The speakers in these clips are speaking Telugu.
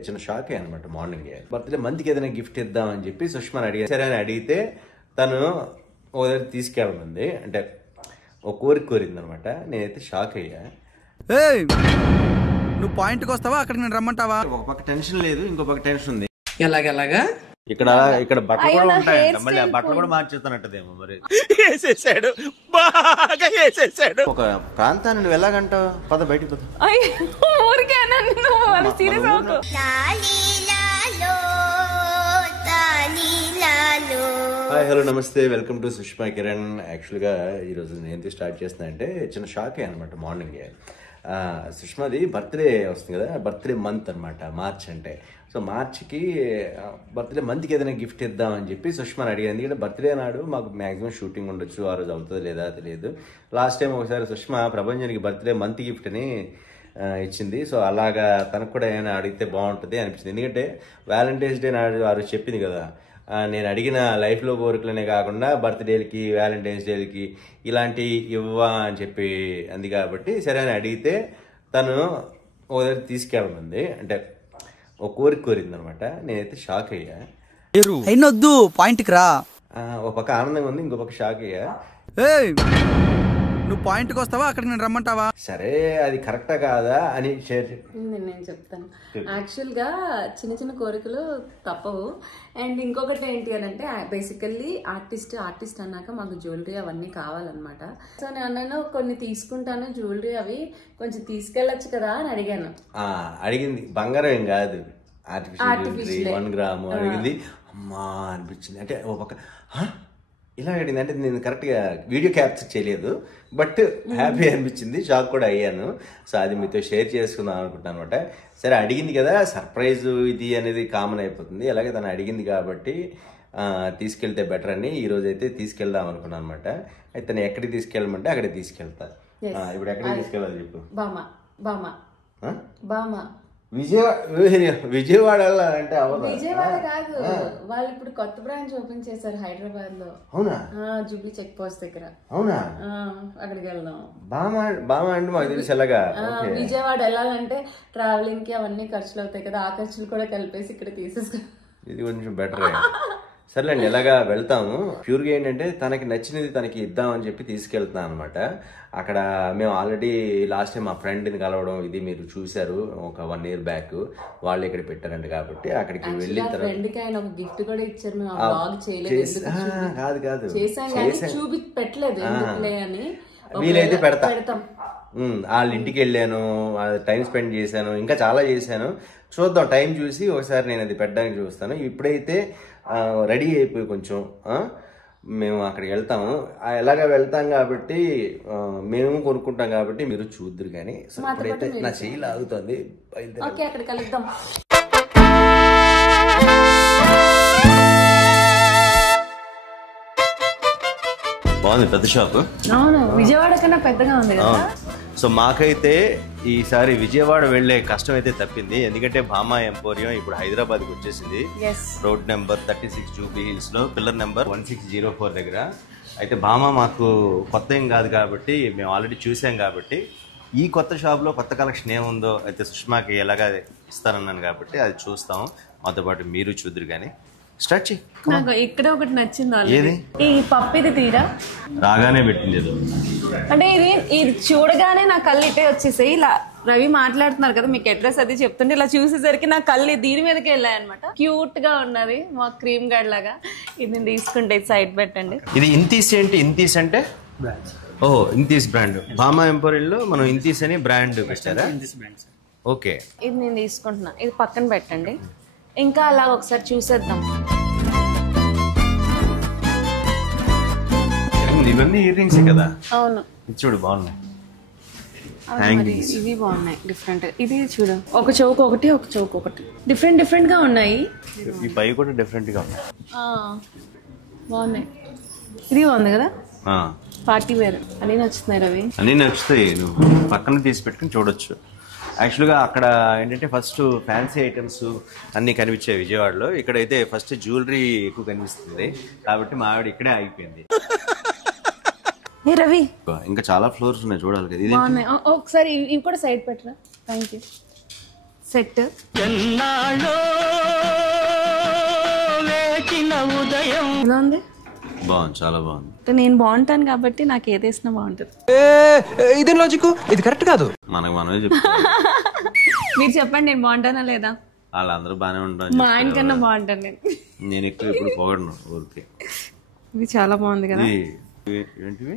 చిన్న షాక్ అనమాట. మార్నింగ్ బర్త్డే మంత్కి ఏదైనా గిఫ్ట్ ఇద్దామని చెప్పి సుష్మాని అడిగాను. సరే అని అడిగితే తను ఓ దగ్గర తీసుకెళ్ళమంది, అంటే ఒక కోరింది అనమాట. నేనైతే షాక్ అయ్యా. నువ్వు పాయింట్కి వస్తావా అక్కడికి నేను రమ్మంటావా? ఒక పక్క టెన్షన్ లేదు, ఇంకో పక్క టెన్షన్ ఉంది. ఎలాగెలాగా ఇక్కడ బట్టలు కూడా ఉంటాయంట, మళ్ళీ ఆ బట్టలు కూడా మార్చేస్తానంటదేమో. మరి ఒక ప్రాంతాన్ని నువ్వు ఎలాగంటావు? పద బయటికి పోతా. హాయ్, హలో, నమస్తే, వెల్కమ్ టు సుష్మా కిరణ్. యాక్చువల్గా ఈరోజు నేను స్టార్ట్ చేస్తున్నా అంటే చిన్న షాక్ అనమాట. మార్నింగ్ సుష్మాది బర్త్డే వస్తుంది కదా, బర్త్డే మంత్ అనమాట, మార్చ్ అంటే. సో మార్చికి బర్త్డే మంత్కి ఏదైనా గిఫ్ట్ ఇద్దామని చెప్పి సుష్మాని అడిగాను. ఎందుకంటే బర్త్డే నాడు మాకు మ్యాక్సిమం షూటింగ్ ఉండొచ్చు, ఆ రోజు అవుతుందో లేదా తెలియదు. లాస్ట్ టైం ఒకసారి సుష్మా ప్రభంజన్కి బర్త్డే మంత్ గిఫ్ట్ని ఇచ్చింది. సో అలాగా తనకు కూడా ఏమైనా అడిగితే బాగుంటుంది అనిపించింది. ఎందుకంటే వ్యాలంటైన్స్ డే నాడు ఆ రోజు చెప్పింది కదా, నేను అడిగిన లైఫ్లో కోరికలనే కాకుండా బర్త్డేలకి, వ్యాలంటైన్స్ డేలకి ఇలాంటి ఇవ్వా అని చెప్పి అంది. కాబట్టి సరే అని అడిగితే తను ఓ దగ్గర తీసుకెళ్ళమంది, అంటే ఒక కోరింది అనమాట. నేనైతే షాక్ అయ్యా. అయినొద్దు పాయింట్కి రా. ఒక పక్క ఆనందంగా ఉంది, ఇంకో పక్క షాక్ అయ్యా. నువ్వు పాయింట్కి వస్తావా అక్కడికి నేను రమ్మంటావా? సరే, అది కరెక్టా కాదా అని నేను చెప్తాను. యాక్చువల్గా చిన్న చిన్న కోరికలు తప్పవు. అండ్ ఇంకొకటి ఏంటి అని అంటే, బేసికల్లీ ఆర్టిస్ట్ అన్నాక మాకు జ్యువెలరీ అవన్నీ కావాలన్నమాట. సో నేను కొన్ని తీసుకుంటాను జ్యువెలరీ, అవి కొంచెం తీసుకెళ్ళచ్చు కదా అని అడిగాను. అడిగింది బంగారం ఏం కాదు, ఆర్టిఫిషియల్ 1 గ్రాము అడిగింది. అమ్మా అనిపించింది. అంటే ఒక పక్క ఇలా అడిగింది. అంటే నేను కరెక్ట్గా వీడియో క్యాప్చర్ చేయలేదు, బట్ హ్యాపీ అనిపించింది, షాక్ కూడా అయ్యాను. సో అది మీతో షేర్ చేసుకుందాం అనుకుంటున్నాను అనమాట. సరే, అడిగింది కదా, సర్ప్రైజ్ ఇది అనేది కామన్ అయిపోతుంది. అలాగే తను అడిగింది కాబట్టి తీసుకెళ్తే బెటర్ అని ఈరోజు అయితే తీసుకెళ్దాం అనుకున్నాను అనమాట. అయితే తను ఎక్కడికి తీసుకెళ్ళమంటే అక్కడికి తీసుకెళ్తా. ఇప్పుడు ఎక్కడికి తీసుకెళ్ళాలి చెప్పు? బామా విజయవాడ అంటే విజయవాడ కాదు, వాళ్ళు ఇప్పుడు కొత్త బ్రాంచ్ ఓపెన్ చేశారు హైదరాబాద్ లో. అవునా? జూబ్లీ చెక్ పోస్ట్ దగ్గర. అవునా? అక్కడికి వెళ్దాం. బామా అంటే మాకు తెలిసి ఎలాగా. విజయవాడ వెళ్ళాలంటే ట్రావెలింగ్ కి అవన్నీ ఖర్చులు అవుతాయి కదా, ఆ ఖర్చులు కూడా కలిపేసి ఇక్కడ తీసేసుకో. ఇది కొంచెం బెటర్. సర్లేండి, ఎలాగా వెళ్తాము. ప్యూర్గా ఏంటంటే తనకి నచ్చినది తనకి ఇద్దామని చెప్పి తీసుకెళ్తున్నాను అనమాట. అక్కడ మేము ఆల్రెడీ లాస్ట్ టైం మా ఫ్రెండ్ని కలవడం ఇది మీరు చూశారు, ఒక 1 year బ్యాక్. వాళ్ళు ఇక్కడ పెట్టారంట. కాబట్టి అక్కడికి వెళ్ళిన తర్వాత ఆయన ఒక గిఫ్ట్ కూడా ఇచ్చారు. వీలైతే పెడతాం. వాళ్ళ ఇంటికి వెళ్ళాను, టైం స్పెండ్ చేశాను, ఇంకా చాలా చేశాను. చూద్దాం, టైం చూసి ఒకసారి నేను అది పెట్టడానికి చూస్తాను. ఇప్పుడైతే రెడీ అయిపోయి కొంచెం మేము అక్కడికి వెళ్తాము. ఎలాగా వెళ్తాం కాబట్టి మేము కొనుక్కుంటాం కాబట్టి మీరు చూద్దరు. కానీ ఇప్పుడైతే నా చెయ్యి లాగుతుంది. అక్కడికి వెళ్దాం. బాగుంది, పెద్ద షాప్. విజయవాడ కన్నా పెద్దగా ఉంది కదా. సో మాకైతే ఈసారి విజయవాడ వెళ్లే కష్టం అయితే తప్పింది. ఎందుకంటే భామా ఎంపోరియం ఇప్పుడు హైదరాబాద్కి వచ్చేసింది. రోడ్ నెంబర్ 36 జూబ్లీ హిల్స్ లో, పిల్లర్ నెంబర్ 1604 దగ్గర. అయితే భామా మాకు కొత్త ఏం కాదు కాబట్టి మేము ఆల్రెడీ చూసాం. కాబట్టి ఈ కొత్త షాప్ లో కొత్త కలెక్షన్ ఏముందో అయితే సుష్మాకి ఎలాగా ఇస్తానన్నాను కాబట్టి అది చూస్తాం. మాతో పాటు మీరు చూద్దరు. కానీ స్టార్ట్ చేయి. నాకు ఇక్కడ ఒకటి నచ్చింది. ఈ పప్పు ఇది తీరా రాగానే పెట్టింది. అంటే ఇది చూడగానే నా కళ్ళు ఇటే వచ్చేసాయి. ఇలా రవి మాట్లాడుతున్నారు కదా, మీకు అడ్రస్ అది చెప్తుంటే ఇలా చూసేసరికి నా కళ్ళు దీని మీదకి వెళ్ళాయి అనమాట. క్యూట్ గా ఉన్నది, మా క్రీమ్ గార్డ్ లాగా. ఇది తీసుకుంటే సైడ్ పెట్టండి. ఇది ఇంతీస్ ఏంటి? ఇంతీస్ అంటే ఓహో, ఇంతీస్ బ్రాండ్. భామా ఎంపోరియంలో మనం ఇంతీస్ అని బ్రాండ్ పెట్టారా? ఓకే, ఇది నేను తీసుకుంటున్నా. ఇది పక్కన పెట్టండి. ఇంకా అలా ఒకసారి చూసేద్దాం. ఇవన్నీ ఇయర్ రింగ్స్ కదా? అవును, చూడు బాగున్నాయి. ఇవి బాగున్నాయి, డిఫరెంట్. ఇది చూడు, ఒక చౌక్ ఒకటి, ఒక చౌక్ ఒకటి, డిఫరెంట్ గా ఉన్నాయి. ఈ పై కూడా డిఫరెంట్ గా ఉన్నాయి. బాగున్నాయి. ఇది బాగుంది కదా, పార్టీ వేర్. అన్ని నచ్చుతున్నాయి రవి. అన్ని నచ్చుతాయి, నువ్వు పక్కన తీసి పెట్టుకుని చూడొచ్చు. యాక్చువల్గా అక్కడ ఏంటంటే ఫస్ట్ ఫ్యాన్సీ ఐటమ్స్ అన్నీ కనిపించాయి విజయవాడలో. ఇక్కడైతే ఫస్ట్ జ్యువెలరీ ఎక్కువ కనిపిస్తుంది కాబట్టి మా ఆవిడ ఇక్కడే ఆగిపోయింది. రవి ఇంకా చాలా ఫ్లోర్స్ ఉన్నాయి చూడాలి కదా. ఇది ఒకసారి ఇవి కూడా సైడ్ పెట్టరా. Thank you. సెట్. ఎలా ఉంది? బాగుంది, చాలా బాగుంది. నేను బాగుంటాను కాబట్టి నాకు ఏదేసినా బాగుంటుంది. ఇదే లాజిక్, ఇది కరెక్ట్ కాదు. మనకు మనమే చెప్తాం. మీరు చెప్పండి, నేను బాగుంటానా లేదా? వాళ్ళందరూ బాగానే ఉంటారు. మా ఆయన కన్నా బాగుంటాను నేను ఎక్కువ ఎప్పుడు పొగడను ఊరికే. ఇది చాలా బాగుంది కదా. ఏంటివి?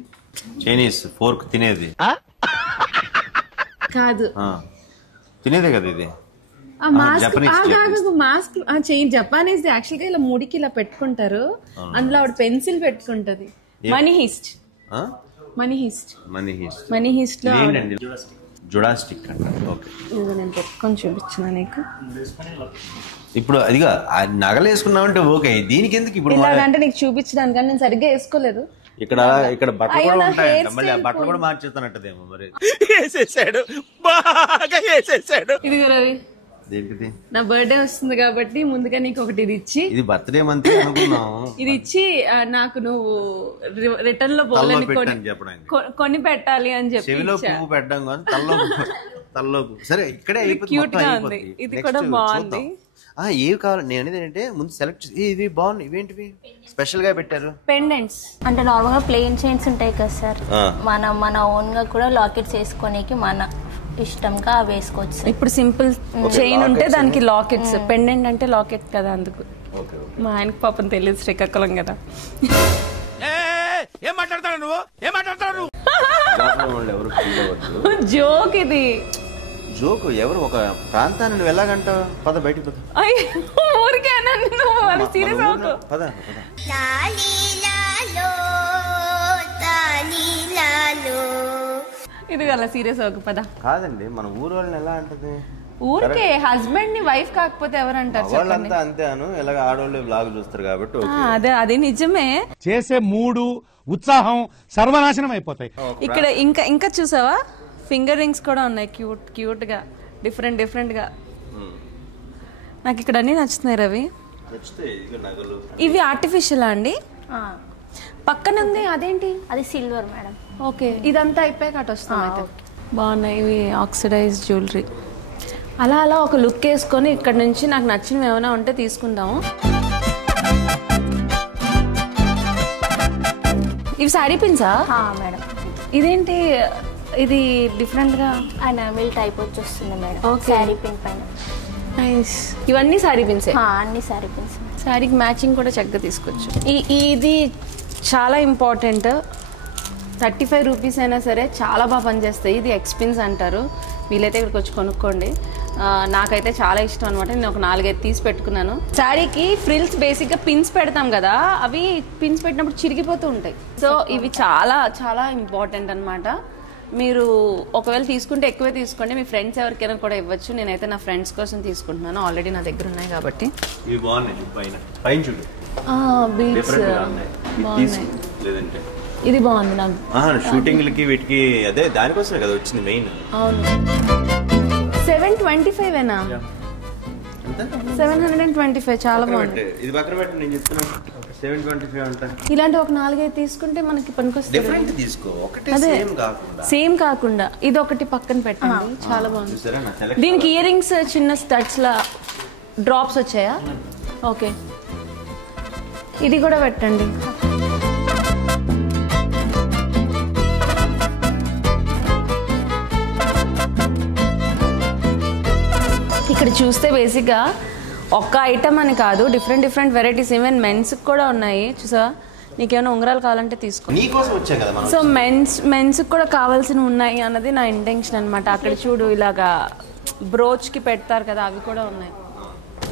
చైనీస్ ఫోర్క్ తినేది కాదు, తినేదే కదా ఇది. మాస్క్ జపానీస్ యాక్చువల్ గా ఇలా ముడికి ఇలా పెట్టుకుంటారు. అందులో ఆవిడ పెన్సిల్ పెట్టుకుంటది. మనీ హిస్ట్ లో జుడాస్టిక్ అంట. ఓకే, నేను పెట్టుకొని చూపించిన నీకు. ఇప్పుడు అదిగా నగలు వేసుకున్నామంటే ఓకే, దీనికి ఎందుకు ఇప్పుడు అంటే నీకు చూపించడానికి? నేను సరిగ్గా వేసుకోలేదు. ఇక్కడ బట్టలు కూడా ఉంటాయంట, మళ్ళీ ఆ బట్టలు కూడా మార్చేస్తానంటదేమో మరి. ఇది రవి, దేనికి? నా బర్త్డే వస్తుంది కాబట్టి ముందుగా నీకు ఒకటి ఇది ఇచ్చి, ఇది బర్త్డే మంత్ అనుకున్నాం, ఇది ఇచ్చి నాకు నువ్వు రిటర్న్ లో పోలని కొని పెట్టాలి అని చెప్పి. చెవిలో పువ్వు పెట్టడం కానీ తల్లో సరే ఇక్కడే క్యూట్ గా ఉంది. ఇది కూడా బాగుంది. ఏవి కావాలి నేను అనేది ఏంటంటే ముందు సెలెక్ట్. ఇవి బాగున్నాయి, ఇవేంటివి స్పెషల్ గా పెట్టారు? పెండెంట్స్ అంటే నార్మల్ గా ప్లెయిన్ చైన్స్ ఉంటాయి కదా సార్, మన ఓన్ గా కూడా లాకెట్స్ వేసుకోనికి మన ఇష్టంగా వేసుకోవచ్చు. ఇప్పుడు సింపుల్ చైన్ ఉంటే దానికి లాకెట్స్, పెండెంట్ అంటే లాకెట్ కదా, అందుకు. మా ఆయనకి పాపం తెలియదు, శ్రీకాకుళం కదా. జోక్ ఇది, జోక్. ఎవరు ఒక ప్రాంతాన్ని నువ్వు ఎలాగంటావు? పద బయటికి పద. ఊరికే సీరియస్ పద. ఇది అలా సీరియస్ అవ్వకు, పద. కాదండి, మన ఊరు వాళ్ళని ఎలా అంటది? ఊరికే హస్బెండ్ ని వైఫ్ కాకపోతే ఎవరు అంటారు? వాళ్ళంతా అంతే అను. ఎలాగ ఆడవాళ్ళు బ్లాగ్ చూస్తారు కాబట్టి అదే నిజమే. చేసే మూడు ఉత్సాహం సర్వనాశనం అయిపోతాయి. ఇక్కడ ఇంకా చూసావా, ఫింగర్ రింగ్స్ కూడా ఉన్నాయి, క్యూట్ గా, డిఫరెంట్ గా. నాకు ఇక్కడ అన్ని నచ్చుతున్నాయి రవి. ఇవి ఆర్టిఫిషియల్ అండి? పక్కన ఉంది అదేంటి? అది సిల్వర్ మేడం. ఓకే, ఇదంతా అయిపోయాక అటు వస్తాం. బాగున్నాయి ఇవి, ఆక్సిడైజ్ జ్యువెలరీ. అలా ఒక లుక్ వేసుకొని ఇక్కడ నుంచి నాకు నచ్చినవి ఏమైనా ఉంటే తీసుకుందాము. ఇవి శారీ పిన్సా మేడం? ఇదేంటి, ఇది డిఫరెంట్ గా ఎనామిల్ టైప్ వచ్చి వస్తుంది మేడం, శారీ పిన్ పైన. నైస్. ఇవన్నీ శారీ పిన్స్? అన్ని శారీ పిన్స్. శారీకి మ్యాచింగ్ కూడా చక్కగా తీసుకోవచ్చు. ఇది చాలా ఇంపార్టెంట్. 35 రూపీస్ అయినా సరే చాలా బాగా పనిచేస్తాయి. ఇది ఎక్స్పెన్స్ అంటారు, వీలైతే ఇక్కడికి వచ్చి కొనుక్కోండి. నాకైతే చాలా ఇష్టం అనమాట. నేను ఒక 4-5 తీసి పెట్టుకున్నాను. శారీకి ఫ్రిల్స్ బేసిక్గా పిన్స్ పెడతాం కదా, అవి పిన్స్ పెట్టినప్పుడు చిరిగిపోతూ ఉంటాయి. సో ఇవి చాలా చాలా ఇంపార్టెంట్ అనమాట. మీరు ఒకవేళ తీసుకుంటే ఎక్కువే తీసుకోండి, మీ ఫ్రెండ్స్ ఎవరికైనా కూడా ఇవ్వచ్చు. నేనైతే నా ఫ్రెండ్స్ కోసం తీసుకుంటున్నాను, ఆల్రెడీ నా దగ్గర ఉన్నాయి కాబట్టి. ఇది బాగుంది నాకు. షూటింగ్లకి వీటికి అదే దానికోసమే కదా వచ్చింది మెయిన్. అవును. 725 ఏనా? 725 చాలా బాగుంది. ఇది పక్కన పెట్టి నేను చెప్తున్నాను 725 అంట. ఇలాంటి ఒక 4-5 తీసుకుంటే మనకి పనికొస్తుంది. డిఫరెంట్ తీసుకో, ఒకటే సేమ్ కాకుండా ఇది ఒకటి పక్కన పెట్టండి, చాలా బాగుంది. దీనికి ఇయర్ రింగ్స్ చిన్న స్టడ్స్ లా డ్రాప్స్ వచ్చాయా? ఓకే, ఇది కూడా పెట్టండి. ఇక్కడ చూస్తే బేసిక్గా ఒక్క ఐటమ్ అని కాదు, డిఫరెంట్ వెరైటీస్. ఈవెన్ మెన్స్ కూడా ఉన్నాయి, చూసా. నీకేమైనా ఉంగరాలు కావాలంటే తీసుకో. సో మెన్స్ కూడా కావాల్సినవి ఉన్నాయి అన్నది నా ఇంటెన్షన్ అనమాట. అక్కడ చూడు, ఇలాగా బ్రోచ్కి పెడతారు కదా, అవి కూడా ఉన్నాయి.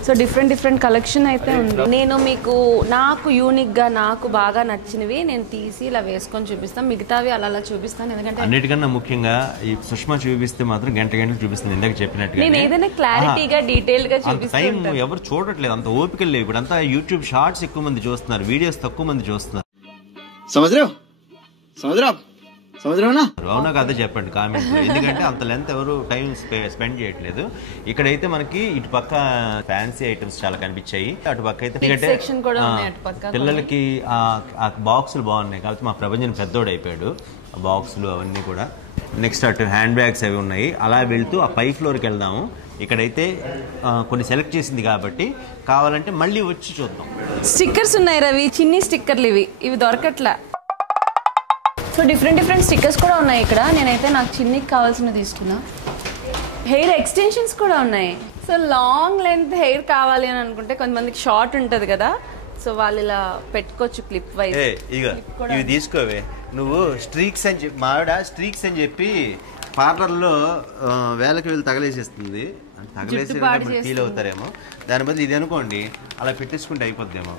సో డిఫరెంట్ కలెక్షన్ అయితే ఉంది. నేను మీకు నాకు యూనిక్గా నాకు బాగా నచ్చినవి నేను తీసి ఇలా వేసుకొని చూపిస్తాను, మిగతావి అలా చూపిస్తాను. ఎందుకంటే అన్నిటికన్నా ముఖ్యంగా ఈ సుష్మా చూపిస్తే మాత్రం గంటలు చూపిస్తుంది. ఇందాక చెప్పినట్టుగా నేను ఏదైనా క్లారిటీగా డీటెయిల్ గా చూపిస్తాను. టైం ఎవరు చూడట్లేదు, అంత ఓపిక లేవు. ఇప్పుడు అంతా యూట్యూబ్ షార్ట్స్ ఎక్కువ మంది చూస్తున్నారు, వీడియోస్ తక్కువ మంది చూస్తున్నారు. అవునా కదా చెప్పండి కామెంట్. ఎందుకంటే అంత లెంత్ ఎవరు టైం స్పెండ్ చేయట్లేదు. ఇక్కడైతే మనకి ఇటు పక్క ఫ్యాన్సీ ఐటమ్స్ చాలా కనిపించాయి, అటు పక్క అయితే పిల్లలకి ఆ బాక్సులు బాగున్నాయి. కాబట్టి మా ప్రభంజన్ పెద్దోడు అయిపోయాడు, ఆ బాక్సులు అవన్నీ కూడా. నెక్స్ట్ అటు హ్యాండ్ బ్యాగ్స్ అవి ఉన్నాయి. అలా వెళ్తూ ఆ పై ఫ్లోర్కి వెళ్దాము. ఇక్కడైతే కొన్ని సెలెక్ట్ చేసింది కాబట్టి కావాలంటే మళ్ళీ వచ్చి చూద్దాం. స్టిక్కర్స్ ఉన్నాయి రవి, చిన్ని స్టిక్కర్లు ఇవి దొరకట్లా. సో డిఫరెంట్ స్టిక్కర్స్ కూడా ఉన్నాయి ఇక్కడ. నేనైతే నాకు చిన్నికి కావాల్సినవి తీసుకున్నా. హెయిర్ ఎక్స్టెన్షన్స్ కూడా ఉన్నాయి. సో లాంగ్ లెంత్ హెయిర్ కావాలి అని అనుకుంటే కొంతమందికి షార్ట్ ఉంటుంది కదా, సో వాళ్ళు ఇలా పెట్టుకోవచ్చు క్లిప్ వైజ్. ఇవి తీసుకోవే నువ్వు. స్ట్రీక్స్ అని చెప్పి మావిడ స్ట్రీక్స్ అని చెప్పి పార్లర్లో వేలకి వీళ్ళు తగలేసేస్తుంది. తగలేసి ఫీల్ అవుతారేమో. దాని బదులు ఇది అనుకోండి, అలా పెట్టేసుకుంటే అయిపోద్దేమో.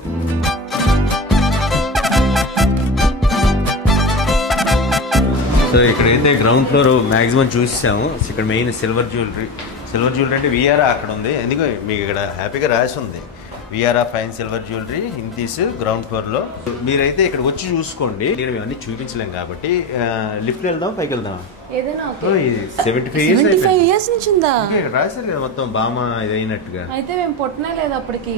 సో ఇక్కడైతే గ్రౌండ్ ఫ్లోర్ మ్యాక్సిమం చూసాము. ఇక్కడ మెయిన్ సిల్వర్ జ్యువెలరీ అంటే విఆర్ఆ అక్కడ ఉంది. ఎందుకు మీకు ఇక్కడ హ్యాపీగా రాసి ఉంది విఆర్ఆ ఫైన్ సిల్వర్ జ్యువెలరీ ఇన్తీస్ గ్రౌండ్ ఫ్లోర్లో. మీరైతే ఇక్కడ వచ్చి చూసుకోండి. ఇక్కడ మేమన్నీ చూపించలేం కాబట్టి లిఫ్ట్ వెళ్దాం, పైకి వెళ్దాం. 75 years నుంచి ఉందా? రాశారు కదా మొత్తం బామ ఇది అయినట్టుగా. అయితే మేము పుట్టినా లేదు అప్పటికి.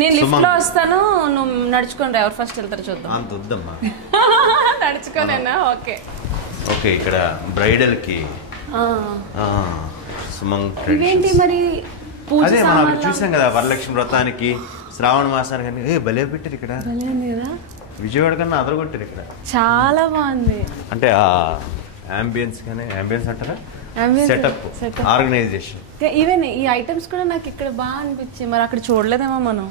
నేను లిఫ్ట్ లో వస్తాను, నువ్వు నడుచుకొని ఎవరు ఫస్ట్ వెళ్తారు చూద్దాం. అంత వద్దమ్మా, నడుచుకోనేనా? ఓకే. ఇక్కడ బ్రైడల్ కి ఇవేంటి మరి? అదే మనం చూసాం కదా వరలక్ష్మి వ్రతానికి, శ్రావణ మాసానికి భలే పెట్టారు ఇక్కడ. విజయవాడ కన్నా అదరగొట్టారు ఇక్కడ. చాలా బాగుంది. అంటే ఆ అంబియన్స్ కానీ, అంబియన్స్ అంటారా, సెటప్, ఆర్గనైజేషన్. ఈవెన్ ఈ ఐటమ్స్ కూడా నాకు ఇక్కడ బాగా అనిపించాయి. మరి అక్కడ చూడలేదేమో మనం.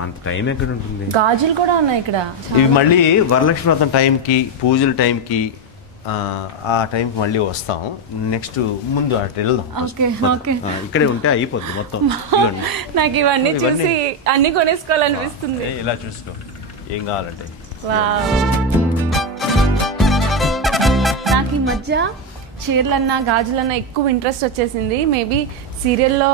మన టైం ఎక్కడ ఉంటుంది? గాజులు కూడా ఉన్నాయి ఇక్కడ. ఇవి మళ్ళీ వరలక్ష్మి వ్రతం టైంకి, పూజల టైంకి, ఆ టైంకి మళ్ళీ వస్తాం. నెక్స్ట్ ముందు అటు వెళ్దాం. ఇక్కడే ఉంటే అయిపోద్ది మొత్తం. నాకు ఇవన్నీ చూసి అన్ని కొనేసుకోవాలనిపిస్తుంది. ఇలా చూసుకో, ఏం కావాలంటే. నాకు ఈ మధ్య చీరలన్నా గాజులన్నా ఎక్కువ ఇంట్రెస్ట్ వచ్చేసింది. మేబీ సీరియల్లో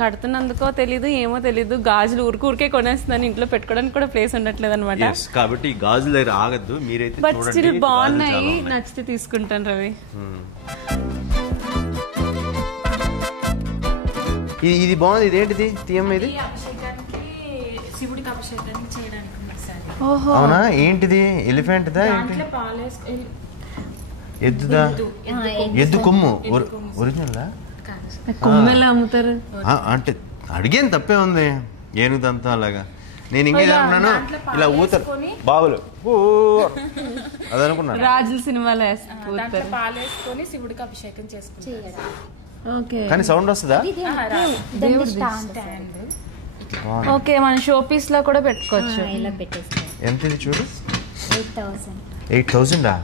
కడుతున్నందుకో తెలీదు, ఏమో తెలీదు. గాజులు ఊరికే కొనేస్తున్నాను, ఇంట్లో పెట్టుకోవడానికి కూడా ప్లేస్ ఉండట్లేదు అనమాట. కాబట్టి గాజుల దగ్గర ఆగద్దు మీరైతే. బట్ స్టిల్ బాగున్నాయి, నచ్చితే తీసుకుంటాను రవి. ఇది బాగుంది. ఇదేంటిది తీయమ్మ? ఇది శివుడికి అభిషేకం చేయడానికి. అవునా? ఏంటిది? ఎలిఫెంట్ దా? ఎద్దుదా? ఎద్దు కొమ్ము ఒరిజినల్ కొమ్మెలా అమ్ముతారు అంటే అడిగేం తప్పే ఉంది. ఏనుగుదంతా అలాగా. నేను ఇంకేదనుకున్నాను, ఇలా ఊతారు బావులు అదనుకున్నాను. రాజుల సినిమాలో పాలేసుకొని శివుడికి అభిషేకం చేసుకుంటారు. కానీ సౌండ్ వస్తుందా? ఓకే, మన షో పీస్ లో కూడా పెట్టుకోవచ్చు. ఎంత ఇది చూడు? 8,000.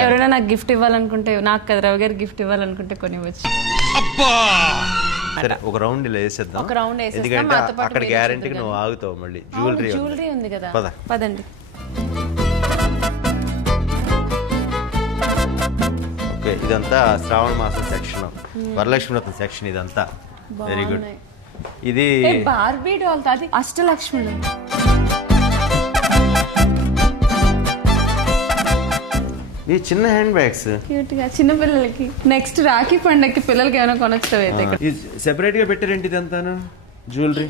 ఎవరైనా నాకు గిఫ్ట్ ఇవ్వాలనుకుంటే, నాకు కదా రవి గారు గిఫ్ట్ ఇవ్వాలనుకుంటే కొనివచ్చు. సరే, ఒక రౌండ్ ఇలా వేసేద్దాం. ఒక రౌండ్ వేసేద్దాం. ఎందుకంటే అక్కడ గ్యారెంటీకి నువ్వు ఆగుతావు. మళ్ళీ జ్యువెలరీ ఉంది కదా, పదండి. ఓకే, ఇదంతా శ్రావణ మాసం సెక్షన్, వరలక్ష్మి వ్రతం సెక్షన్ ఇదంతా. Very good. ఇది బార్బీ డాల్ కాదు, అష్టలక్ష్ములు. ఈ చిన్న హ్యాండ్ బ్యాగ్స్ క్యూట్ గా చిన్న పిల్లలకి. నెక్స్ట్ రాఖీ పండగకి పిల్లలకి ఏమైనా కొనొచ్చు. సెపరేట్ గా పెట్టారేంటి ఇదంతాను? Jewellery,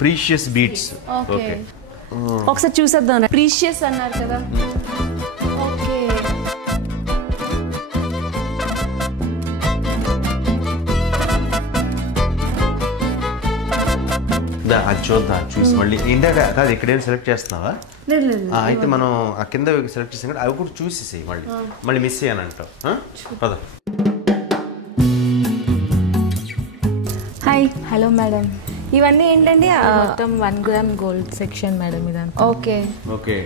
precious beads. ఓకే, ఒకసారి చూసేద్దాం. ప్రీషియస్ అన్నారు కదా. ఓకే, అది చూద్దాం. చూసి మళ్ళీ ఇందాక కాదు ఇక్కడేం సెలెక్ట్ చేస్తున్నావా? అయితే మనం ఆ కింద సెలెక్ట్ చేసాం కదా, అవి కూడా చూసేసేయి. మళ్ళీ మిస్ అయ్యాను అంటావు. పద. హాయ్. Hello madam. ఇవన్నీ ఏంటండి? మొత్తం 1 గ్రామ్ గోల్డ్ సెక్షన్ మేడం ఇదంతా. Okay okay.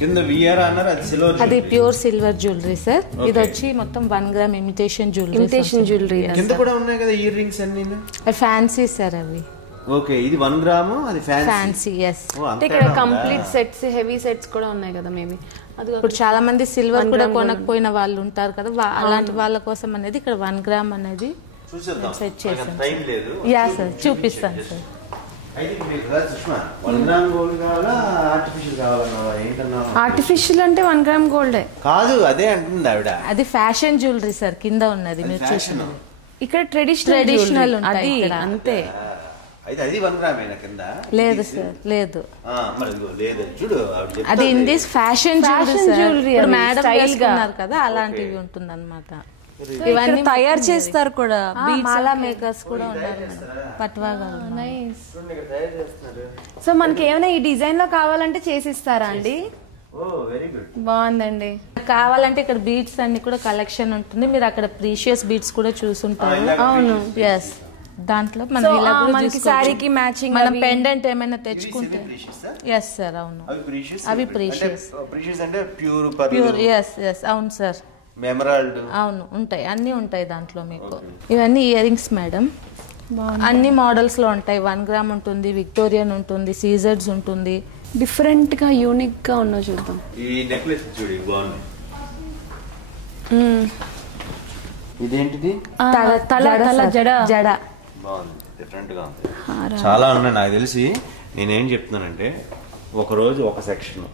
కింద విఆర్ అన్నారు, అది సిల్వర్, అది ప్యూర్ సిల్వర్ జ్యువెలరీ సార్. ఇది వచ్చి మొత్తం 1 గ్రామ్ ఇమిటేషన్ జ్యువెలరీ. కింద కూడా ఉన్నాయి కదా ఇయర్ రింగ్స్ అన్ని. ఫ్యాన్సీ సార్ అవి. ఓకే, ఇది 1 గ్రామ్, అది ఫ్యాన్సీ. yes. ఇక్కడ కంప్లీట్ సెట్స్, హెవీ సెట్స్ కూడా ఉన్నాయి కదా. మేబీ ఇప్పుడు చాలా మంది సిల్వర్ కూడా కొనకపోయిన వాళ్ళు ఉంటారు కదా, అలాంటి వాళ్ళ కోసం అనేది ఇక్కడ 1 గ్రామ్ అనేది సెట్ చేసాం. యా సార్, చూపిస్తాను సార్. ఆర్టిఫిషియల్ అంటే 1 గ్రామ్ గోల్డ్ కాదు, అదే అంటుంది ఆవిడ. అది ఫ్యాషన్ జ్యువెలరీ సార్, కింద ఉన్నది మీరు చూసినది. ఇక్కడ ట్రెడిషనల్ అది అంతే. అయితే అది 1 గ్రామేనా కింద? లేదు సార్, లేదు. మరి లేదు చూడు, అది ఇండిస్ ఫ్యాషన్ జ్యువెలరీ మేడం స్టైల్ గా వేసుకున్నారు కదా, అలాంటివి ఉంటుంది అనమాట. ఇవన్నీ తయారు చేస్తారు కూడా. మాలా మేకర్స్ కూడా ఉన్నారు పట్వా గారు. సో మనకి ఏమైనా ఈ డిజైన్ లో కావాలంటే చేసిస్తారా అండి? బాగుందండి. కావాలంటే ఇక్కడ బీడ్స్ అన్ని కూడా కలెక్షన్ ఉంటుంది. మీరు అక్కడ ప్రీషియస్ బీడ్స్ కూడా చూసుంటారు. అవును. ఎస్, దాంట్లో మనం ఇలా కూడా మనకి సారీకి మ్యాచింగ్ మనం పెండెంట్ ఏమైనా తెచ్చుకుంటే. ఎస్ సార్, అవును, అవి ప్రీషియస్. అంటే ప్యూర్ ఎస్ ఎస్, అవును సార్. ఎమరాల్డ్, అవును, ఉంటాయి, అన్ని ఉంటాయి దాంట్లో మీకు. ఇవన్నీ ఇయర్ రింగ్స్ మేడం, అన్ని మోడల్స్ లో ఉంటాయి. 1 గ్రామ్ ఉంటుంది, విక్టోరియన్ ఉంటుంది, సీజర్స్ ఉంటుంది. డిఫరెంట్ గా యూనిక్ గా ఉన్నా చూద్దాం. ఈ నెక్లెస్ చూడు బాగుంది. ఇదేంటిది? తల జడ బాగుంది, డిఫరెంట్ గా ఉంది. చాలా ఉన్నాయి నాకు తెలిసి. నేనేం చెప్తున్నానంటే ఒక రోజు ఒక సెక్షన్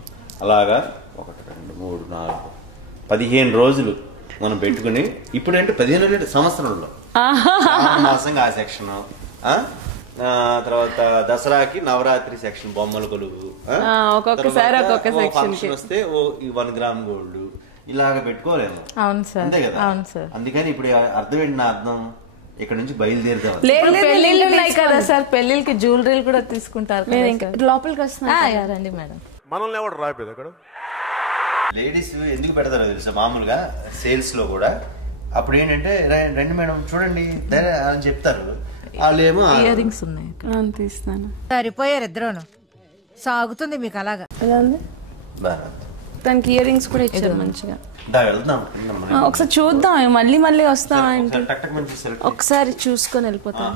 అలాగా 1 2 3 4 15 రోజులు మనం పెట్టుకుని, ఇప్పుడు అంటే 15 రోజులు సంవత్సరంలో మాసంగా ఆ సెక్షన్, తర్వాత దసరాకి నవరాత్రి సెక్షన్, బొమ్మల కొలువు, ఒక్కొక్కసారి ఒక్కొక్క సెక్షన్ వస్తే 1 గ్రామ్ గోల్డ్ ఇలాగ పెట్టుకోలేము. అవును సార్, అంతే కదా. అవును సార్. అందుకని ఇప్పుడు అర్థం ఏంటి నా అర్థం, ఇక్కడ నుంచి బయలుదేరుతాం. పెళ్లిళ్ళు ఉన్నాయి కదా సార్, పెళ్లిళ్ళకి జ్యువెలరీలు కూడా తీసుకుంటారు. లోపలికి వస్తున్నా రండి మేడం. మనల్ని ఎవరు రాలేదు అక్కడ. లేడీస్ ఎందుకు పెడతారో తెలుసా, మామూలుగా సేల్స్ లో కూడా అప్పుడు ఏంటంటే రండి మేడం చూడండి అని చెప్తారు. వాళ్ళేమో ఇయర్ రింగ్స్ ఉన్నాయి, తీస్తాను. సరిపోయారు ఇద్దరును, సాగుతుంది మీకు అలాగా. దానికి ఇయర్ రింగ్స్ కూడా ఇచ్చారు మంచిగా. వెళ్దాం ఒకసారి చూద్దాం, మళ్ళీ మళ్ళీ వస్తాం. ఒకసారి చూసుకొని వెళ్ళిపోతాం.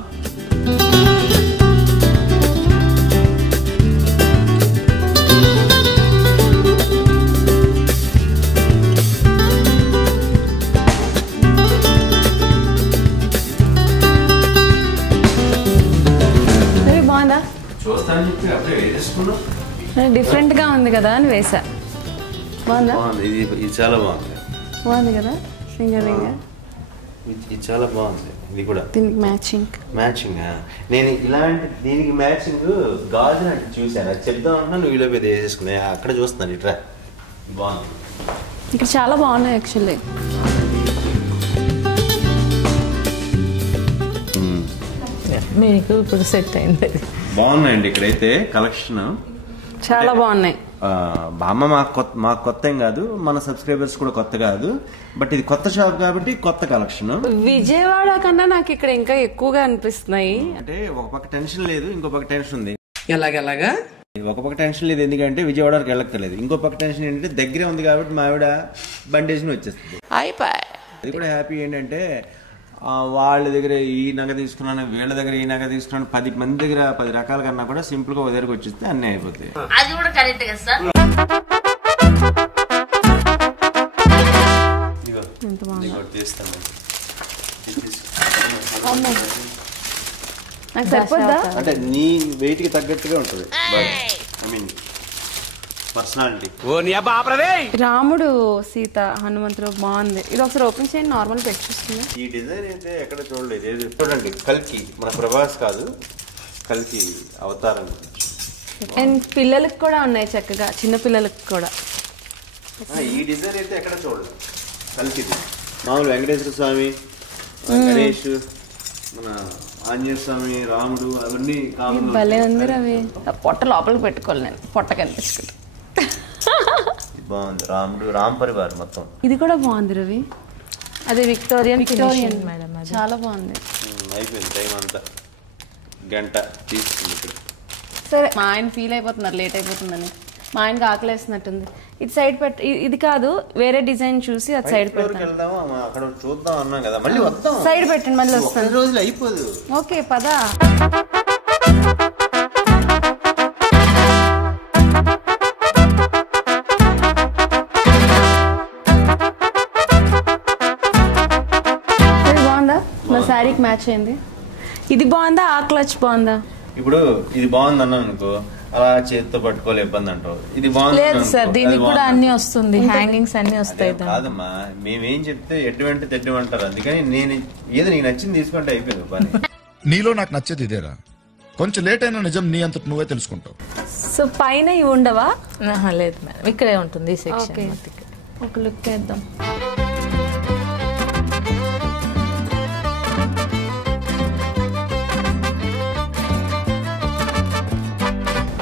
బాగుందా? డిఫరెంట్ గా ఉంది కదా అని వేసా. బాగుందా? ఇది చాలా బాగుంది. బాగుంది కదా ఫింగర్ రింగ్. ఇది చాలా బాగుంది. ఇది కూడా దీనికి మ్యాచింగ్. నేను ఇలాంటి దీనికి మ్యాచింగ్ గాజు అంటే చూసాను, అది చెప్దాం అన్నా నువ్వు ఇలా పెద్ద వేసేసుకున్నా. అక్కడ చూస్తున్నాను ఇట్లా బాగుంది. ఇక్కడ చాలా బాగున్నాయి యాక్చువల్లీ. మీకు ఇప్పుడు సెట్ అయింది. బాగున్నాయండి ఇక్కడైతే కలెక్షన్ చాలా బాగున్నాయి. బామ్మ మాకు కొత్త ఏం కాదు, మన సబ్స్క్రైబర్స్ కూడా కొత్త కాదు, బట్ ఇది కొత్త షాప్ కాబట్టి కొత్త కలెక్షన్. విజయవాడ కన్నా నాకు ఇక్కడ ఇంకా ఎక్కువగా అనిపిస్తున్నాయి. అంటే ఒక పక్క టెన్షన్ లేదు, ఇంకో పక్క టెన్షన్ ఉంది. ఎలాగెలాగా? ఒక పక్క టెన్షన్ లేదు ఎందుకంటే విజయవాడకి వెళ్ళక్కర్లేదు. ఇంకో పక్క టెన్షన్ ఏంటంటే దగ్గరే ఉంది కాబట్టి మా ఆవిడ బండేసి వచ్చేస్తుంది. అది కూడా హ్యాపీ ఏంటంటే వాళ్ళ దగ్గర ఈ నగ తీసుకున్నాను, వీళ్ళ దగ్గర ఈ నగ తీసుకున్నాను, 10 మంది దగ్గర 10 రకాల కన్నా కూడా సింపుల్ గా ఒక దగ్గరకు వచ్చేస్తే అన్నీ అయిపోతాయి. అది కూడా కరెక్ట్ కదా సార్. నాకు సరిపోద్దా? అంటే నీ వెయిట్ కి తగ్గట్టుగా ఉంటుంది. I mean personality. రాముడు సీత హనుమంతుడు బాగుంది. ఇది ఒకసారి ఓపెన్ చేయండి, నార్మల్ పెట్టిస్తుంది. ఈ డిజైన్ అయితే ఎక్కడ చూడలేదు. చూడండి, కల్కి, మన ప్రభాస్ కాదు, కల్కి అవతారం. అండ్ పిల్లలకి కూడా ఉన్నాయి చక్కగా, చిన్న పిల్లలకి కూడా. ఈ డిజైన్ అయితే ఎక్కడ చూడలేదు. కల్కి మామూలు వెంకటేశ్వర స్వామి, గణేష్, మన ఆంజనేయ స్వామి, రాముడు, అవన్నీ భలే ఉంది రవి. పొట్ట లోపలికి పెట్టుకోవాలి నేను, పొట్ట కనిపిస్తుంది. బాగుంది. రాముడు, రామ్ పరివార్ మొత్తం. ఇది కూడా బాగుంది రవి. అది విక్టోరియన్ మేడం, చాలా బాగుంది. అయిపోయింది టైం అంతా, గంట తీసుకుంది ఇక్కడ. సరే, మా ఆయన ఫీల్ అయిపోతున్నారు లేట్ అయిపోతుందని. మా ఆయనకి ఆకలేస్తున్నట్టుంది. ఇది సైడ్ పెట్, ఇది కాదు వేరే డిజైన్ చూసి అది సైడ్ పెడదాం. అక్కడ చూద్దాం అన్నాం కదా, మళ్ళీ వద్దాం. సైడ్ పెట్టండి, మళ్ళీ వస్తాను. రోజులు అయిపోదు. ఓకే పదా. బాగుందా? నా శారీకి మ్యాచ్ అయింది. ఇది బాగుందా? ఆ క్లచ్ బాగుందా? ఇప్పుడు ఇది బాగుంది అన్నాను అనుకో, అలా చేతితో పట్టుకోలే ఇబ్బంది అంటావు. ఇది బాగుంది లేదు సార్, దీనికి కూడా అన్ని వస్తుంది, హ్యాంగింగ్స్ అన్ని వస్తాయి. కాదమ్మా, మేమేం చెప్తే ఎటువంటి తెడ్డమంటారు. అందుకని నేను ఏదో నీకు నచ్చింది తీసుకుంటే అయిపోయింది పని. నీలో నాకు నచ్చేది ఇదేరా, కొంచెం లేట్ అయినా నిజం నీ అంతట నువ్వే తెలుసుకుంటావు. సో పైన ఇవి ఉండవా? లేదు మేడం, ఇక్కడే ఉంటుంది ఈ సెక్షన్. ఒక లుక్ వేద్దాం.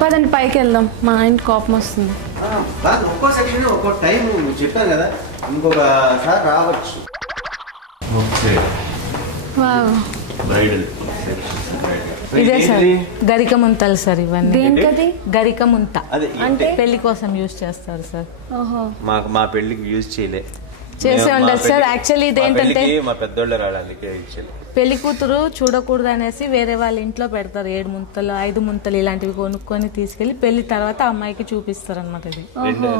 పదండి పైకి వెళ్దాం, మా ఆయన కోపం వస్తుంది. ఒక్కో సెక్షన్ ఒక్కో టైం చెప్పాను కదా, ఇంకొకసారి రావచ్చు. ఇదే సార్ గరికముంతలు సార్, ఇవన్నీ దేనికది? గరికముంత అంటే పెళ్లి కోసం యూజ్ చేస్తారు సార్. మా పెళ్లికి యూజ్ చేయలే, చేసే ఉండదు సార్. యాక్చువల్లీ ఇదేంటంటే మా పెద్దోళ్ళే రావడానికి పెళ్లి కూతురు చూడకూడదు అనేసి వేరే వాళ్ళ ఇంట్లో పెడతారు. 7 ముంతలు 5 ముంతలు ఇలాంటివి కొనుక్కొని తీసుకెళ్లి పెళ్లి తర్వాత అమ్మాయికి చూపిస్తారు అనమాట. ఇది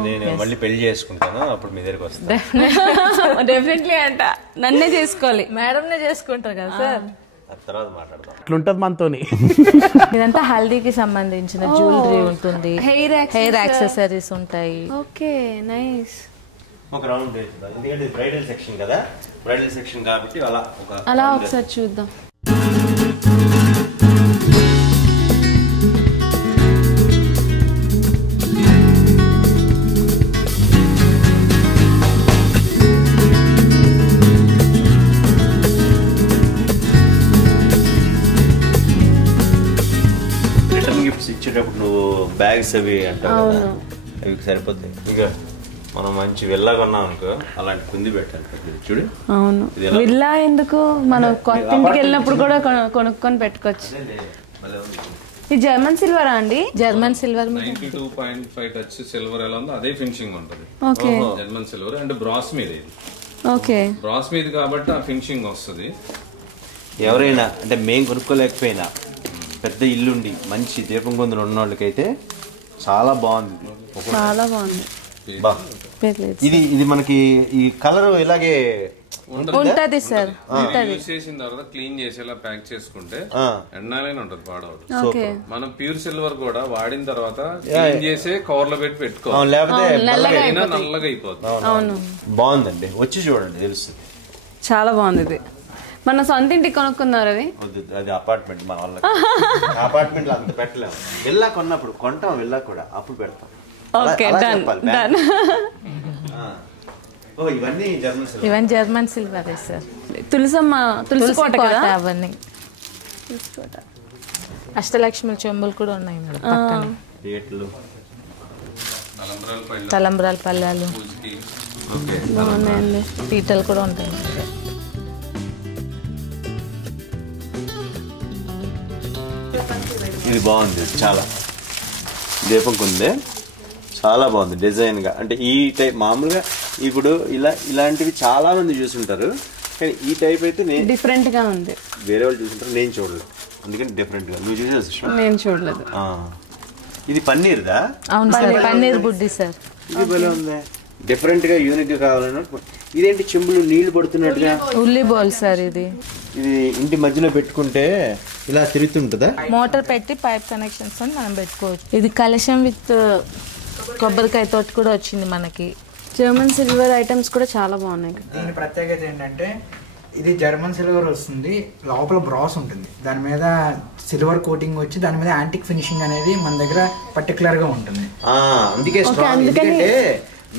నేను మళ్ళీ పెళ్లి చేసుకుంటాను, అప్పుడు మీ దగ్గరికి వస్తాను. డెఫినెట్లీ అంట, నన్నే చేసుకోవాలి. మేడంనే చేసుకుంటారు కదా సార్, తర్వాత మాట్లాడదాం. ఇట్లుంటది మనతోని. ఇదంతా హల్దీకి సంబంధించిన జ్యువెలరీ ఉంటుంది, హెయిర్ యాక్సెసరీస్ ఉంటాయి. Okay nice. ఒక రౌండ్ ఎందుకంటే బ్రైడల్ సెక్షన్ కదా, బ్రైడల్ సెక్షన్ కాబట్టి అలా ఒకసారి చూద్దాం. రిటర్న్ గిఫ్ట్స్ ఇచ్చేటప్పుడు నువ్వు బ్యాగ్స్ అవి అంటావు కదా, అవి సరిపోతాయి. ఇక మనం మంచి విల్లా కొన్నాం అనుకో, అలాంటి కుంది పెట్టాలి చూడు. అవును, విల్లా ఎందుకు, మనం కొత్త ఇంటికి వెళ్ళినప్పుడు కూడా కొనుక్కొని పెట్టుకోవచ్చు. ఇది జర్మన్ సిల్వరా అండి? జర్మన్ సిల్వర్ 92.5 టచ్ సిల్వర్ ఎలా ఉందో అదే ఫినిషింగ్ ఉంటుంది. జర్మన్ సిల్వర్ అంటే బ్రాస్ మీద, ఇది ఓకే బ్రాస్ మీద కాబట్టి ఆ ఫినిషింగ్ వస్తుంది. ఎవరైనా అంటే మేం కొనుక్కోలేకపోయినా పెద్ద ఇల్లుండి మంచి దీపం కొందరు ఉన్న వాళ్ళకైతే చాలా బాగుంది. చాలా బాగుంది. ఇది మనకి ఈ కలర్ ఇలాగే ఉంటది సార్. యూజ్ చేసిన తర్వాత క్లీన్ చేసేలా ప్యాక్ చేసుకుంటే ఎండాలైనా ఉంటది, పాడవదు. మనం ప్యూర్ సిల్వర్ కూడా వాడిన తర్వాత క్లీన్ చేసే కవర్ లో పెట్టుకోవాలి, లేకపోతే నల్లగా అయిపోతుంది. బాగుందండి, వచ్చి చూడండి తెలుస్తుంది. చాలా బాగుంది. ఇది మన సొంత ఇంటికి కొనుక్కున్నారు. అది అపార్ట్మెంట్, మన వాళ్ళకి అపార్ట్మెంట్ అంత పెట్టలేము. వెళ్ళా కొన్నప్పుడు కొంటాం, వెళ్ళా కూడా అప్పుడు పెడతాం. ఇవన్నీ జర్మన్ సిల్వర్ సార్. తులసికోట అవన్నీ అష్టలక్ష్మి చెంబులు కూడా ఉన్నాయి మేడం. తలంబ్రాల పళ్ళాలు, పీటలు కూడా ఉంటాయి. ఇది బాగుంది, చాలా దీపం కుందే, చాలా బాగుంది డిజైన్ గా. అంటే ఈ టైప్ మామూలుగా ఇప్పుడు ఇలాంటివి చాలా మంది చూసుంటారు, కానీ ఈ టైప్ అయితే డిఫరెంట్ గా ఉంది. వేరే వాళ్ళు చూసుంటారు, నేను చూడలేదు. అందుకని డిఫరెంట్ గా. నువ్వు చూసేసి నేను చూడలేదు. ఇది పన్నీర్దా? అవును సార్, పన్నీర్ బుడ్డి సార్. ఇది భలే ఉంది, డిఫరెంట్ గా యూనిక్ గా కావాలన్నా. ఇదేంటి చెంబులు నీళ్లు పడుతున్నట్టుగా? ఉల్లి బౌల్ సార్. ఇది ఇంటి మధ్యలో పెట్టుకుంటే ఇలా తిరుగుతుంటుందా? మోటార్ పెట్టి పైప్ కనెక్షన్స్ అని మనం పెట్టుకోవచ్చు. ఇది కలశం విత్ కొబ్బరికాయ తోటి కూడా వచ్చింది మనకి. జర్మన్ సిల్వర్ ఐటమ్స్ కూడా చాలా బాగున్నాయి. దీని ప్రత్యేకత ఏంటంటే ఇది జర్మన్ సిల్వర్ వస్తుంది, లోపల బ్రాస్ ఉంటుంది, దాని మీద సిల్వర్ కోటింగ్ వచ్చి దాని మీద యాంటిక్ ఫినిషింగ్ అనేది మన దగ్గర పర్టికులర్ గా ఉంటుంది. అందుకే స్ట్రాంగ్. ఎందుకంటే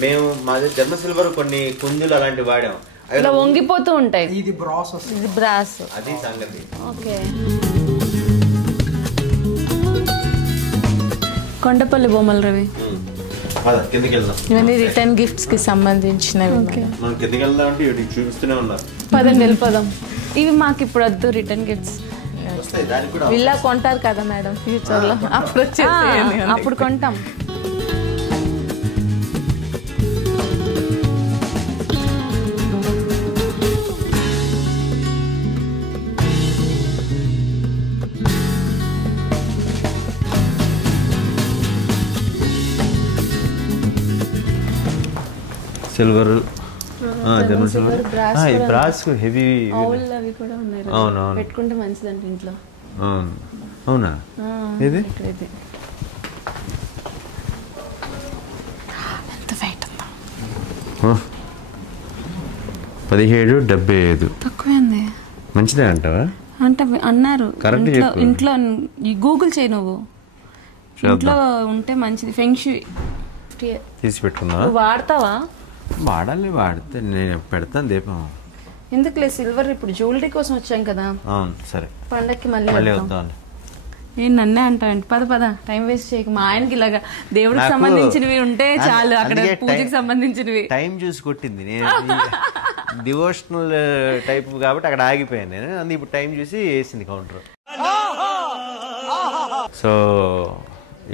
మేము మా జర్మన్ సిల్వర్ కొన్ని కుందులు అలాంటివి వాడాం, ఇలా వంగిపోతూ ఉంటాయి. ఇది బ్రాస్ వస్తుంది. ఇది బ్రాస్, అది సంగతి. ఓకే. కొండపల్లి బొమ్మలు రవి. ఇవన్నీ రిటర్న్ గిఫ్ట్స్ కి సంబంధించినవి. మనం కిందకి వెళ్దాం అంటే ఇవి చూపిస్తూనే ఉన్నారు. పదండి వెళ్ళిపోదాం. ఇవి మాకు ఇప్పుడు వద్దు, రిటర్న్ గిఫ్ట్స్. విల్లా కొంటారు కదా మేడం ఫ్యూచర్ లో, అప్పుడు కొంటాం. Silver, German silver, brass heavy అవి కూడా ఉన్నాయి. అవునవును, పెట్టుకుంటే మంచిదంట ఇంట్లో. అవునా? ఇది ఎంత వెయిట్ ఉందా? 1775. తక్కువైంది. మంచిదే అంటావా? అంటే అన్నారు Correct ఇంట్లో గూగుల్ చేయి నువ్వు ఇంట్లో ఉంటే మంచిది ఫెంక్షు తీసి పెట్టుకున్నా వాడతావా వాడాలి వాడితే నేను పెడతాను దీపం ఎందుకులే సిల్వర్ ఇప్పుడు జ్యువెలరీ కోసం వచ్చాం కదా సరే పండక్కి మళ్ళీ వద్దాం ఏం నన్నే అంటావంటే పద టైం వేస్ట్ చేయకు మా ఆయనకి ఇలాగా దేవుడికి సంబంధించినవి ఉంటే చాలు అక్కడ పూజకి సంబంధించినవి టైం చూసి కొట్టింది నేను డివోషనల్ టైప్ కాబట్టి అక్కడ ఆగిపోయాను నేను అందుకే ఇప్పుడు టైం చూసి వేసింది కౌంటర్ సో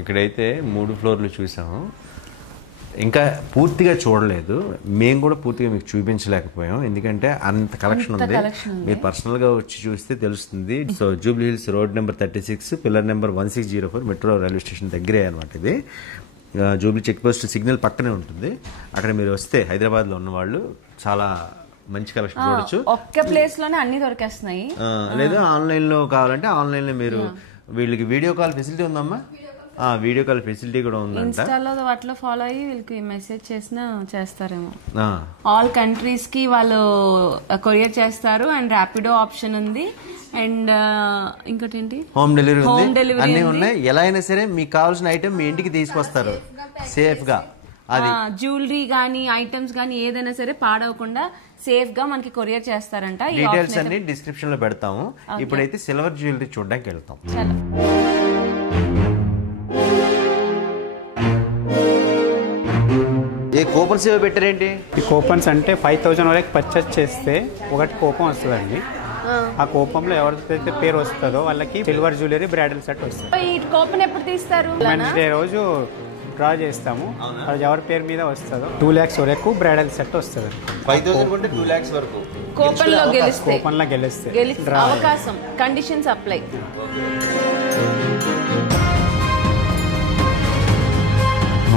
ఇక్కడైతే 3 ఫ్లోర్లు చూసాము ఇంకా పూర్తిగా చూడలేదు మేము కూడా పూర్తిగా మీకు చూపించలేకపోయాం ఎందుకంటే అంత కలెక్షన్ ఉంది మీరు పర్సనల్గా వచ్చి చూస్తే తెలుస్తుంది so Jubilee hills road number 36 pillar number 1604 metro railway station దగ్గరే అనమాట ఇది జూబ్లీ చెక్ పోస్ట్ సిగ్నల్ పక్కనే ఉంటుంది అక్కడ మీరు వస్తే హైదరాబాద్లో ఉన్నవాళ్ళు చాలా మంచి కలెక్షన్ చూడొచ్చు ఒక్క ప్లేస్ లోనే అన్ని దొరికేస్తున్నాయి లేదా ఆన్లైన్లో కావాలంటే ఆన్లైన్లో మీరు వీళ్ళకి వీడియో కాల్ ఫెసిలిటీ ఉందమ్మా వీడియో కాల్ ఫెసిలిటీ కూడా ఉందంట ఇన్స్టాలో వాటిలో ఫాలో అయ్యి వీళ్ళకి మెసేజ్ చేసినా చేస్తారేమో ఆల్ కంట్రీస్ కి వాళ్ళు కొరియర్ చేస్తారు అండ్ ర్యాపిడో ఆప్షన్ ఉంది అండ్ ఇంకోటి ఏంటి హోమ్ డెలివరీ అన్నీ ఉన్నాయి ఎలా అయినా సరే మీకు కావాల్సిన ఐటమ్ మీ ఇంటికి తీసుకొస్తారు సేఫ్ గా అది జ్యువెలరీ గానీ ఐటమ్స్ గానీ ఏదైనా సరే పాడవకుండా సేఫ్ గా మనకి కొరియర్ చేస్తారంట డీటెయిల్స్ అన్ని డిస్క్రిప్షన్ లో పెడతాము ఇప్పుడైతే సిల్వర్ జ్యువెలరీ చూడడానికి వెళ్తాం ఏ కూపన్స్ ఏవో పెట్టారేంటి ఈ కూపన్స్ అంటే 5000 వరకు పర్చేస్ చేస్తే ఒకటి కూపన్ వస్తుందండి ఆ కూపంలో ఎవరికైతే పేరు వస్తుందో వాళ్ళకి సిల్వర్ జ్యువెలరీ బ్రైడల్ సెట్ వస్తుంది ఈ కూపన్ ఎప్పుడు తీస్తారు వెన్స్డే రోజు డ్రా చేస్తాము అది ఎవరి పేరు మీద వస్తుందో 2 lakhs వరకు బ్రైడల్ సెట్ వస్తుంది 5000 అంటే 2 lakhs వరకు కూపన్ లో గెలిస్తే అవకాశం కండిషన్స్ అప్లై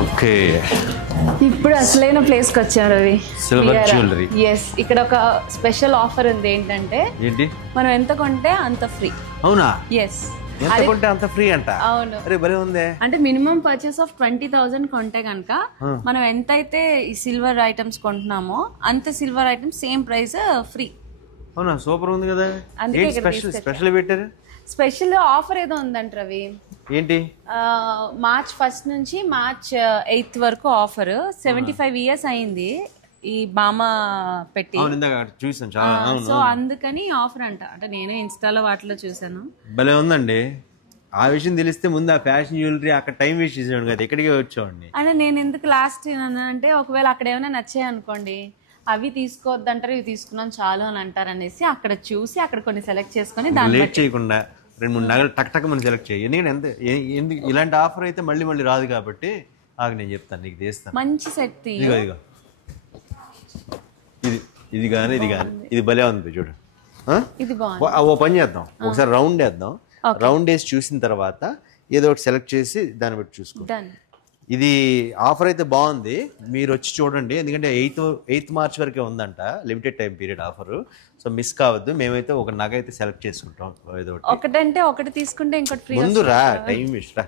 ఓకే ఇప్పుడు అసలైన ప్లేస్ కి వచ్చాం రవి సిల్వర్ జ్యువెలరీ ఎస్ ఇక్కడ ఒక స్పెషల్ ఆఫర్ ఉంది ఏంటంటే మనం ఎంత కొంటే అంత ఫ్రీ అవునా ఎస్ ఎంత కొంటే అంత ఫ్రీ అంట అవును అరే భలే ఉంది అంటే మినిమం పర్చేస్ ఆఫ్ 20,000 కొంటే కనుక మనం ఎంతైతే ఈ సిల్వర్ ఐటమ్స్ కొంటున్నామో అంత silver items same price free అవునా సూపర్ ఉంది కదా స్పెషల్ పెట్టారు స్పెషల్ ఆఫర్ ఏదో ఉందంట రవి ఏంటి మార్చ్ 1 నుంచి మార్చ్ 8 వరకు ఆఫర్ 75 years అయింది ఈ బామ పెట్టి సో అందుకని ఆఫర్ అంట అంటే నేను ఇన్స్టాలో వాటిలో చూసాను భలే ఉందండి ఆ విషయం తెలిస్తే ముందు ఆ ఫ్యాషన్ జ్యువెలరీ అక్కడ టైం వేస్ట్ చేసాను కదా ఇక్కడికి వచ్చామండి అంటే నేను ఎందుకు లాస్ట్ అంటే ఒకవేళ అక్కడ ఏమైనా నచ్చాయి అనుకోండి అవి తీసుకోవద్దంటారు ఇవి తీసుకున్నాం చాలు అని అంటారు అనేసి అక్కడ చూసి అక్కడ కొన్ని సెలెక్ట్ చేసుకుని దాన్ని లేట్ చేయకుండా 2-3 నగలు టక్ మనం సెలెక్ట్ చేయి ఎందుకంటే ఎందుకు ఇలాంటి ఆఫర్ అయితే మళ్ళీ రాదు కాబట్టి నేను చెప్తాను నీకు తీస్తాను మంచి సెట్ ఇదిగో ఇది కానీ ఇది భలే ఉంది చూడు ఓ పని చేద్దాం ఒకసారి రౌండ్ వేద్దాం రౌండ్ వేసి చూసిన తర్వాత ఏదో ఒకటి సెలెక్ట్ చేసి దాన్ని బట్టి చూసుకో ఇది ఆఫర్ అయితే బాగుంది మీరు వచ్చి చూడండి ఎందుకంటే 8th March వరకే ఉందంట limited time period offer so miss కావద్దు మేమైతే ఒక నగ అయితే సెలెక్ట్ చేసుకుంటాం ఏదో ఒకటంటే ఒకటి తీసుకుంటే ఇంకోటి ఫ్రీ ముందు రా టైం వేస్ట్ రా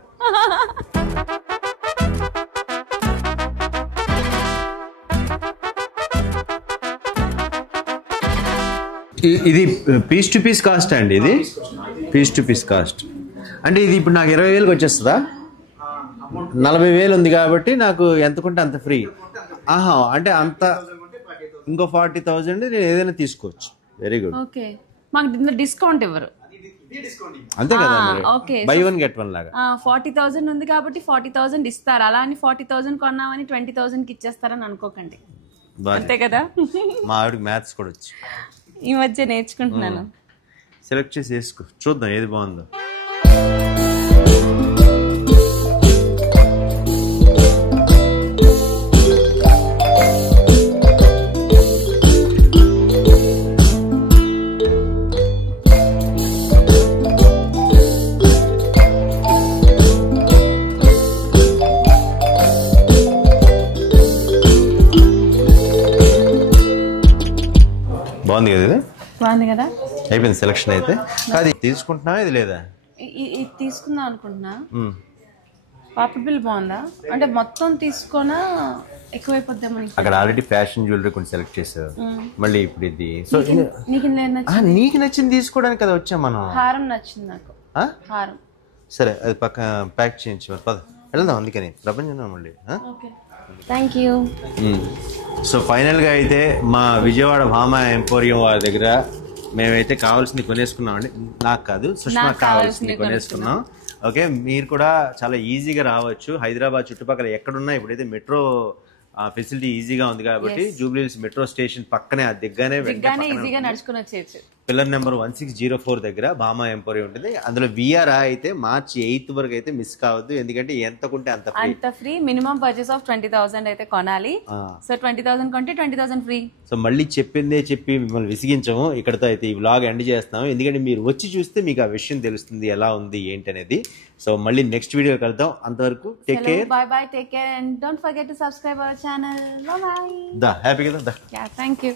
ఇది పీస్ టు పీస్ కాస్ట్ అండి ఇది పీస్ టు పీస్ కాస్ట్ అంటే ఇది ఇప్పుడు నాకు 20,000కి వచ్చేస్తుందా 40,000 ఉంది కాబట్టి నాకు ఎంత కొంటే అంత ఫ్రీ అంటే అంత ఇంకో 40,000 నేను ఏదైనా తీసుకోవచ్చు వెరీ గుడ్ ఓకే మాకు డిస్కౌంట్ ఇవ్వరు అంతే కదా బై 1 get 1 లాగా 40,000 ఉంది కాబట్టి 40,000 ఇస్తారు అలా అని 40,000 కొన్నామని 20,000కి ఇచ్చేస్తారని అనుకోకండి అంతే కదా మా ఆవిడకి మ్యాథ్స్ కూడా వచ్చు ఈ మధ్య నేర్చుకుంటున్నాను సెలెక్ట్ చేసి వేసుకో చూద్దాం ఏది బాగుందో బాగుంది కదా ఇది బాగుంది కదా అయిపోయింది సెలక్షన్ అయితే అది తీసుకుంటున్నావా ఇది లేదా ఇది తీసుకుందాం అనుకుంటున్నా పాప బిల్ బాగుందా అంటే మొత్తం తీసుకోనా ఎక్కువైపోద్దాం మనకి. అక్కడ ఆల్రెడీ ఫ్యాషన్ జ్యువెలరీ కొన్ని సెలెక్ట్ చేసావు, మళ్ళీ ఇప్పుడు ఇది. సో నీకు నచ్చింది తీసుకోవడానికి కదా వచ్చాం మనం. హారం నచ్చింది నాకు. హారం సరే, అది పక్క ప్యాక్ చేయించు. పద వెళ్దాం, అందుకని ప్రపంచం మళ్ళీ. Thank you. సో ఫైనల్గా అయితే మా విజయవాడ భామ ఎంపోరియం వారి దగ్గర మేమైతే కావాల్సింది కొనేసుకున్నాం అండి. నాకు కాదు, సుష్మాకి కావాల్సింది కొనేసుకున్నాం. ఓకే, మీరు కూడా చాలా ఈజీగా రావచ్చు. హైదరాబాద్ చుట్టుపక్కల ఎక్కడున్నా ఇప్పుడైతే మెట్రో ఫెసిలిటీ ఈజీగా ఉంది కాబట్టి జూబ్లీ హిల్స్ మెట్రో స్టేషన్ పక్కనే దిగ్గానే ఈజీగా నడుచుకుని వచ్చేయచ్చు. పిల్లర్ నెంబర్ 1604 దగ్గర భామా ఎంపోరియం ఉంటుంది. అందులో విఆర్ అయితే March 8 వరకు అయితే మిస్ కావద్దు, ఎందుకంటే ఎంత కొంటే అంత ఫ్రీ. మినిమం పర్చేస్ ఆఫ్ 20,000 అయితే కొనాలి. సో 20,000 కొంటే 20,000 ఫ్రీ. సో మళ్ళీ చెప్పిందే చెప్పి మిమ్మల్ని విసిగించము. ఇక్కడతో అయితే ఈ వ్లాగ్ ఎండ్ చేస్తాం, ఎందుకంటే మీరు వచ్చి చూస్తే మీకు ఆ విషయం తెలుస్తుంది ఎలా ఉంది ఏంటి అనేది. సో మళ్ళీ నెక్స్ట్ వీడియో కలుద్దాం. అంతవరకు take care, bye bye, take care and don't forget to subscribe our channel. Bye bye. Happy కదా. Thank you.